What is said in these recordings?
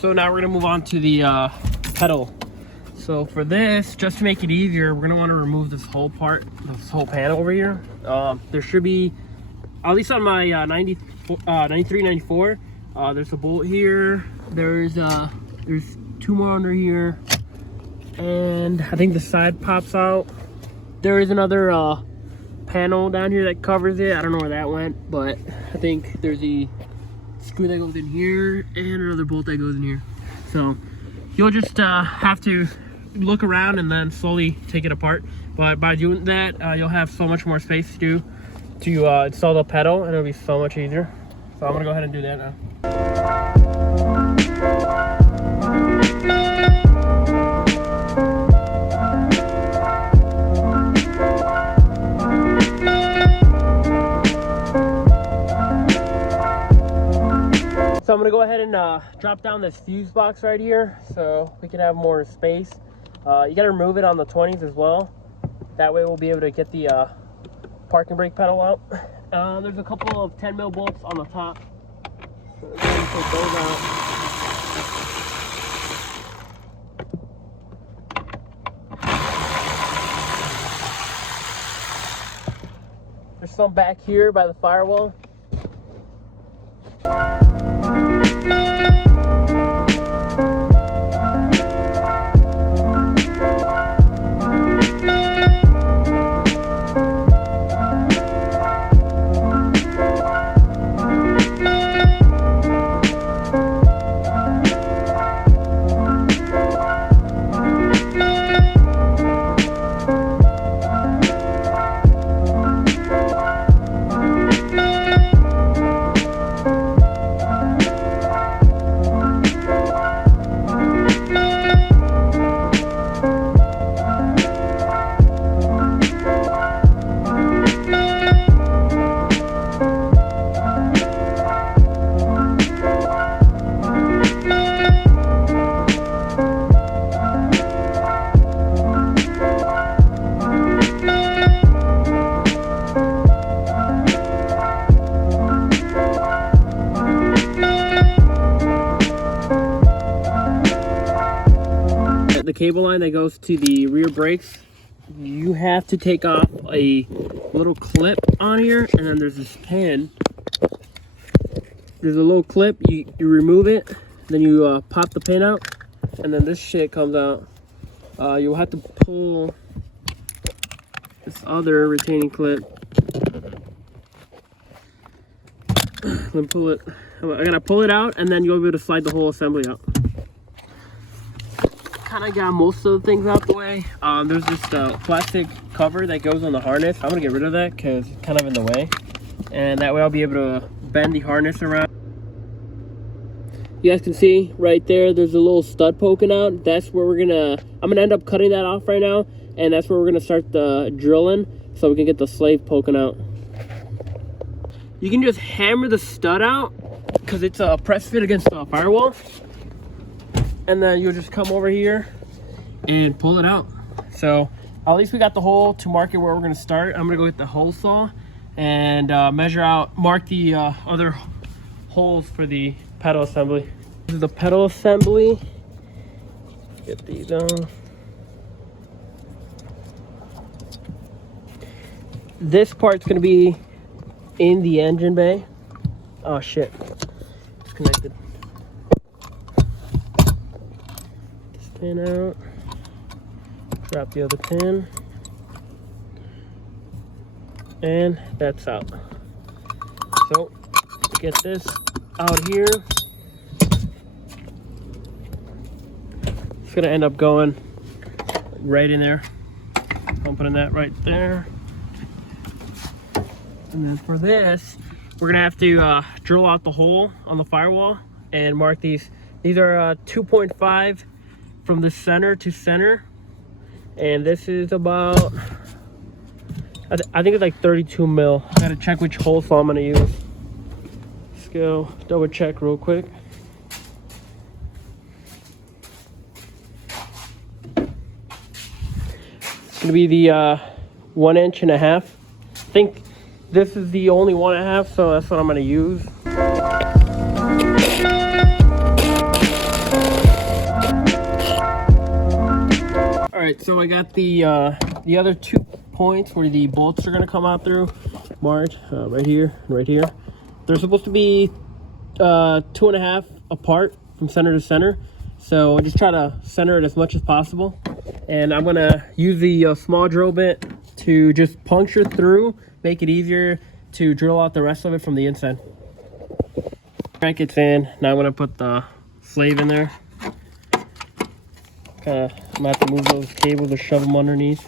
So now we're gonna move on to the pedal. So for this, just to make it easier, we're gonna want to remove this whole part, this whole panel over here. There should be, at least on my 93, 94, there's a bolt here. There's two more under here, and I think the side pops out. There is another panel down here that covers it. I don't know where that went, but I think there's a screw that goes in here and another bolt that goes in here. So you'll just have to look around and then slowly take it apart. But by doing that, you'll have so much more space to install the pedal, and it'll be so much easier. So I'm gonna go ahead and do that now. So I'm gonna go ahead and drop down this fuse box right here so we can have more space. You gotta remove it on the 20s as well. That way we'll be able to get the parking brake pedal out. There's a couple of 10 mil bolts on the top. So we're going to take those out. There's some back here by the firewall. The cable line that goes to the rear brakes, you have to take off a little clip on here, and then there's this pin. There's a little clip, you remove it, then you pop the pin out, and then this shit comes out. You'll have to pull this other retaining clip. Then pull it. I gotta pull it out, and then you'll be able to slide the whole assembly out. Kind of got most of the things out the way. There's this plastic cover that goes on the harness. I'm gonna get rid of that because it's kind of in the way, and that way I'll be able to bend the harness around. You guys can see right there, there's a little stud poking out. That's where I'm gonna end up cutting that off right now, and that's where we're gonna start the drilling so we can get the slave poking out. You can just hammer the stud out because it's a press fit against the firewall. And then you'll just come over here and pull it out. So at least we got the hole to mark it where we're gonna start. I'm gonna go get the hole saw and mark the other holes for the pedal assembly. This is the pedal assembly. Get these on. This part's gonna be in the engine bay. Oh shit, it's connected. Pin out, drop the other pin, and that's out. So get this out here. It's gonna end up going right in there. I'm putting that right there. And then for this, we're gonna have to drill out the hole on the firewall and mark these. These are 2.5 from the center to center, and this is about I think it's like 32 mil. I gotta check which hole saw I'm gonna use. Let's go double check real quick. It's gonna be the 1.5 inches. I think this is the only 1.5, so that's what I'm gonna use. right, so I got the other 2 points where the bolts are gonna come out through, marked right here and right here. They're supposed to be 2.5 apart from center to center. So I just try to center it as much as possible. And I'm gonna use the small drill bit to just puncture through, make it easier to drill out the rest of it from the inside. Brackets in. Now I'm gonna put the slave in there. I'm gonna have to move those cables or shove them underneath.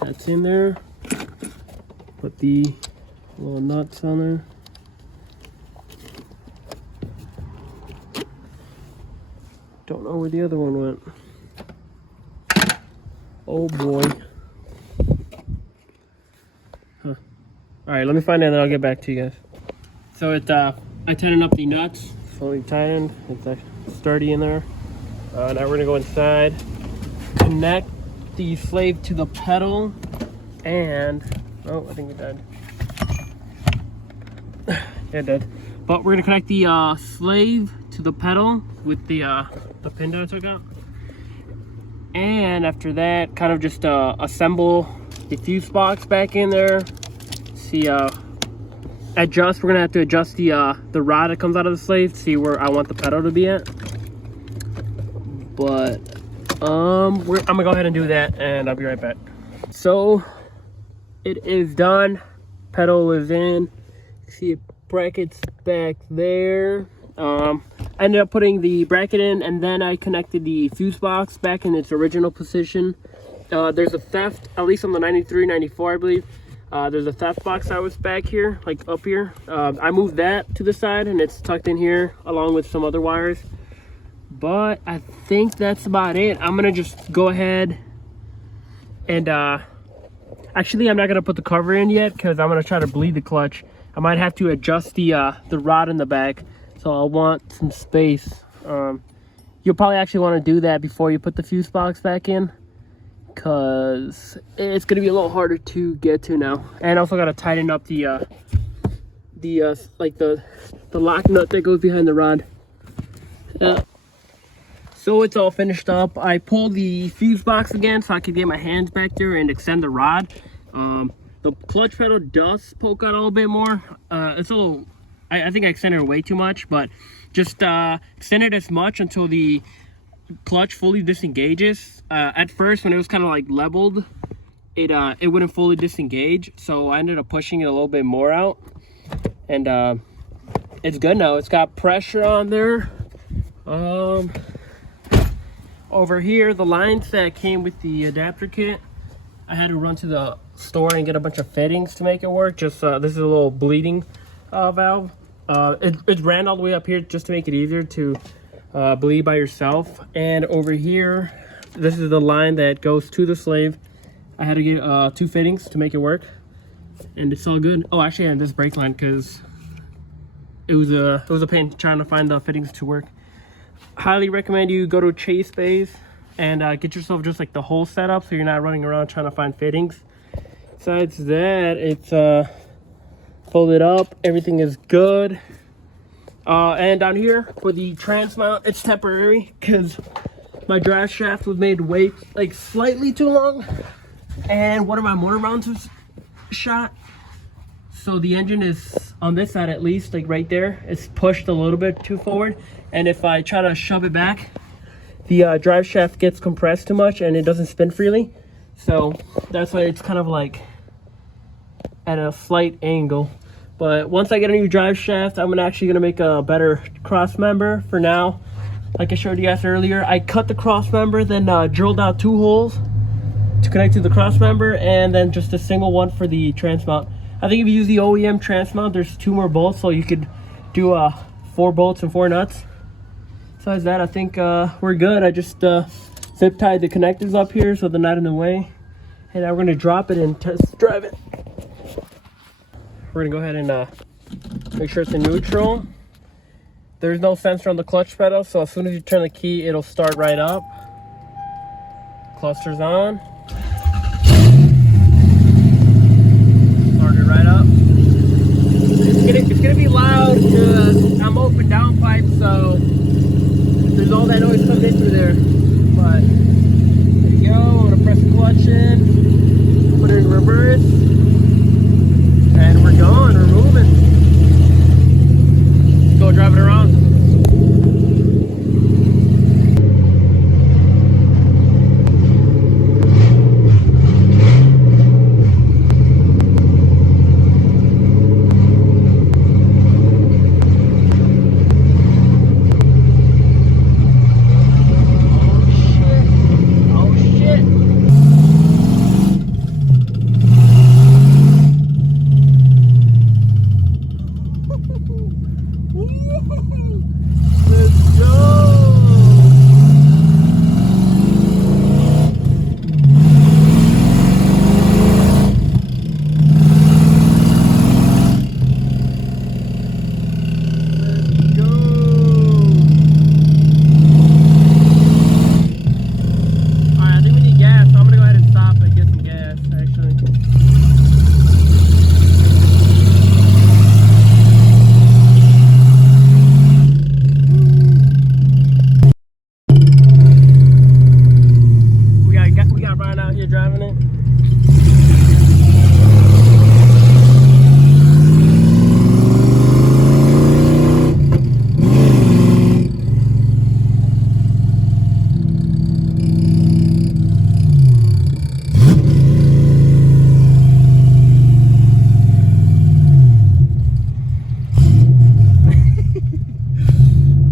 That's in there. Put the little nuts on there. Don't know where the other one went. Oh boy. Huh. Alright, let me find it and then I'll get back to you guys. So I tightened up the nuts. Fully tightened. It's sturdy in there. Now we're gonna go inside, connect the slave to the pedal, and oh, I think it died. Yeah, it did. But we're gonna connect the slave to the pedal with the pin that I took out, and after that, kind of just assemble the fuse box back in there. See, adjust. We're gonna have to adjust the rod that comes out of the slave to see where I want the pedal to be at. But I'm gonna go ahead and do that, and I'll be right back. So it is done. Pedal is in. See brackets back there. I ended up putting the bracket in, and then I connected the fuse box back in its original position. There's a theft, at least on the 93, 94, I believe. There's a theft box that was back here, like up here. I moved that to the side, and it's tucked in here along with some other wires. But I think that's about it. I'm gonna just go ahead and actually I'm not gonna put the cover in yet because I'm gonna try to bleed the clutch. I might have to adjust the rod in the back, so I'll want some space. You'll probably actually want to do that before you put the fuse box back in, because it's gonna be a little harder to get to now. And also gotta tighten up the lock nut that goes behind the rod. So it's all finished up. I pulled the fuse box again so I could get my hands back there and extend the rod. The clutch pedal does poke out a little bit more. It's a little, I think I extended it way too much, but just extend it as much until the clutch fully disengages. At first, when it was kind of like leveled, it wouldn't fully disengage, so I ended up pushing it a little bit more out, and it's good now. It's got pressure on there. Over here, the lines that came with the adapter kit, I had to run to the store and get a bunch of fittings to make it work. Just this is a little bleeding valve. It ran all the way up here just to make it easier to bleed by yourself. And over here, this is the line that goes to the slave. I had to get 2 fittings to make it work, and it's all good. Oh, actually, I had this brake line because it was a pain trying to find the fittings to work. Highly recommend you go to Chase Base and get yourself just like the whole setup, so you're not running around trying to find fittings. Besides that, it's folded up, everything is good. And down here for the trans mount, it's temporary because my drive shaft was made way like slightly too long, and one of my motor mounts was shot. So the engine is on this side, at least, like right there, it's pushed a little bit too forward. And if I try to shove it back, the drive shaft gets compressed too much and it doesn't spin freely. So that's why it's kind of like at a slight angle. But once I get a new drive shaft, I'm actually gonna make a better cross member. For now, like I showed you guys earlier, I cut the cross member, then drilled out 2 holes to connect to the cross member, and then just a single one for the trans mount. I think if you use the OEM trans mount, there's 2 more bolts, so you could do 4 bolts and 4 nuts. Besides that, I think we're good. I just zip tied the connectors up here so they're not in the way. And now we're gonna drop it and test drive it. We're gonna go ahead and make sure it's in neutral. There's no sensor on the clutch pedal, so as soon as you turn the key, it'll start right up. Cluster's on. Started right up. It's gonna be loud because I'm open downpipe, so there's all that noise coming in through there. But there you go. I'm gonna press the clutch in, put it in reverse, and we're going. We're moving. Let's go drive it around. Driving it.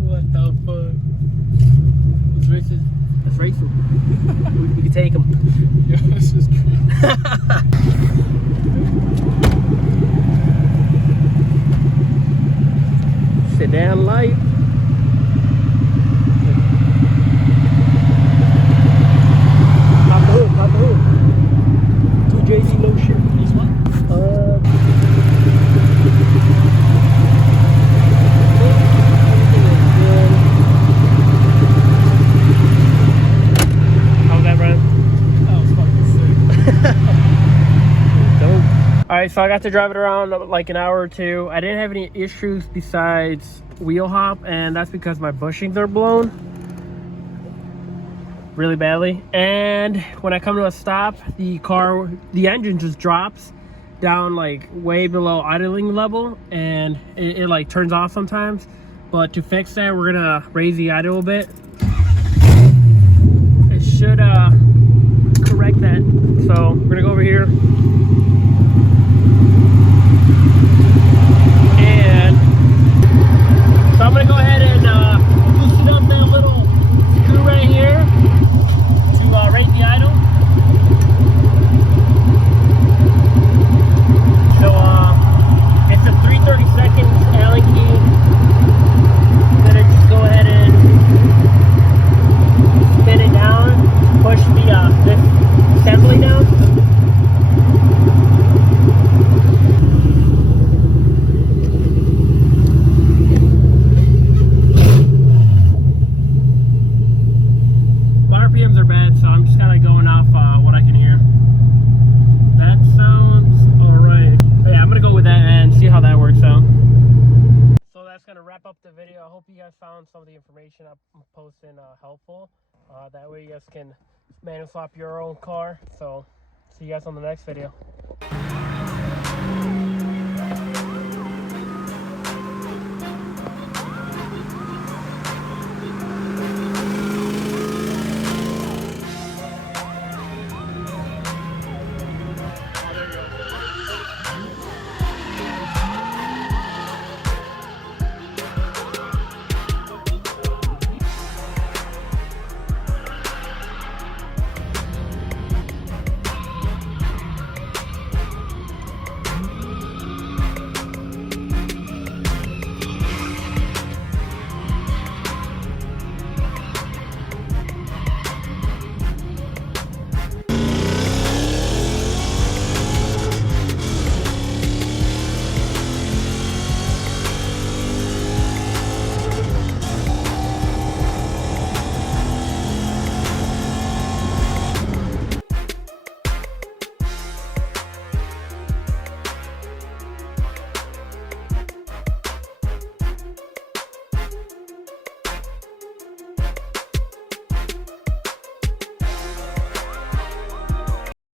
What the fuck? That's racing. We can take them. Yeah, this is crazy. Sedan light. Pop the hood, pop the hood. 2JD no shit. These what? How's that, Brian? That was fucking sick. Dope. Alright, so I got to drive it around like an hour or two. I didn't have any issues besides wheel hop, and that's because my bushings are blown really badly. And when I come to a stop, the engine just drops down like way below idling level, and it like turns off sometimes. But to fix that, we're gonna raise the idle a bit. It should correct that. So we're gonna go over here. And so I'm gonna go ahead and loosen up that little screw right here to raise the idle. So it's a 3/32 Allen key. I'm gonna just go ahead and spin it down, push this assembly down. RPMs are bad, so I'm just kind of going off what I can hear. That sounds alright. Yeah, I'm gonna go with that and see how that works out. So that's gonna wrap up the video. I hope you guys found some of the information I'm posting helpful. That way you guys can manual swap your own car. So see you guys on the next video.